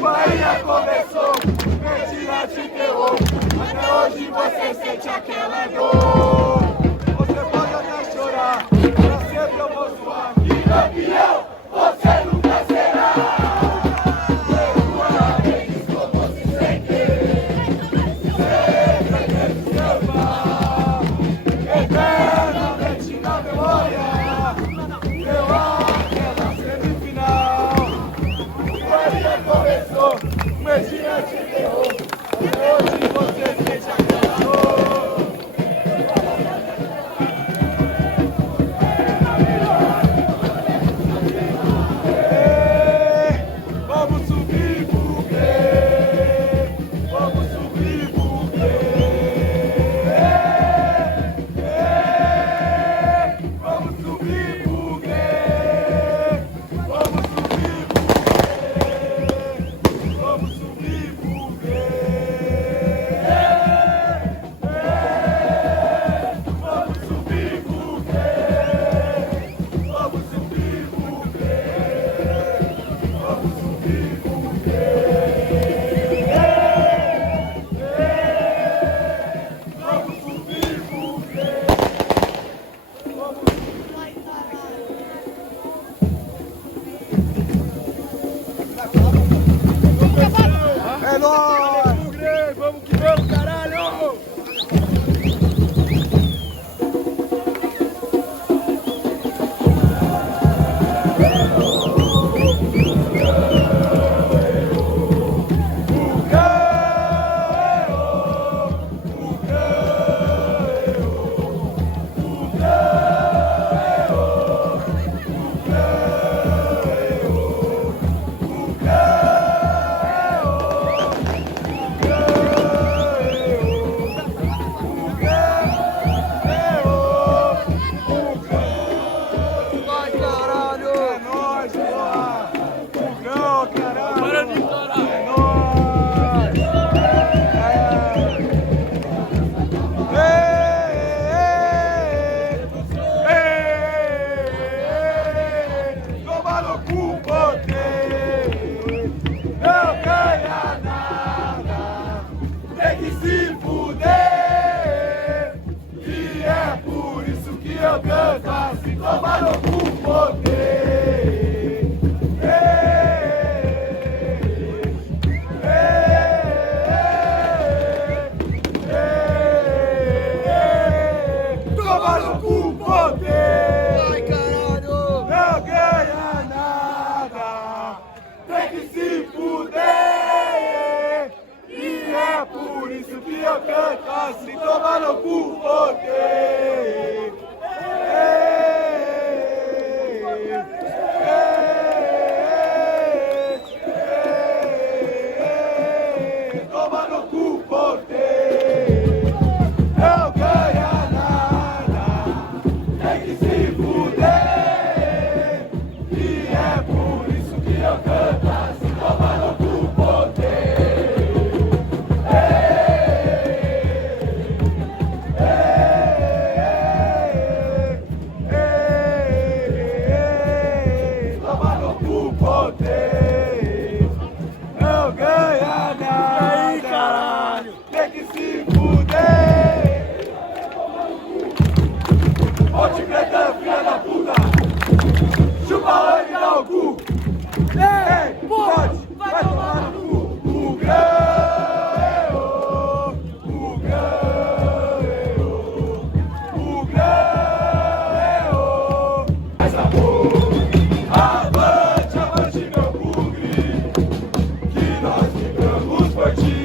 Bahia começou, mentira de terror. Até hoje você sente aquela dor. Você pode até chorar, pra sempre eu vou zoar. E campeão, você nunca será. Seguramente como se sente. Sempre deve salvar. Eternamente na memória. Eu aquela semifinal. Bahia começou, mentira de terror. Hoje você sente aquela dor. Vamos subir porque vamos subir porque vamos subir porque vamos subir porque vamos subir porque vamos subir porque vamos subir porque vamos subir porque vamos subir porque é nóis! Vamos que vamos, caralho! Vai, caralho! É nóis, porra! Fogão, caralho! Para de estourar! É nóis! Toma no cu, poder! Não ganha nada! Tem que se fuder! E é por isso que eu canto assim, toma no cu, poder! Toma no cu, poder! Ai, caralho! Não ganha nada! Tem que se fuder! E é por isso que eu canto assim, toma no cu, poder! Toma no cu, poder! Não ganha nada! Tem que se fuder! E é por isso que eu canto assim, toma no cu, poder! Toma no cu, poder! Não ganha nada! Aí, caralho! Tem que se fuder! Ponte Preta, filha da puta! Chupa oi e dá o cu! Ei, pode! Vai tomar no cu! O grão! O grão! O grão! Mais amor! Avante, avante, meu bugre! Que nós ficamos por ti!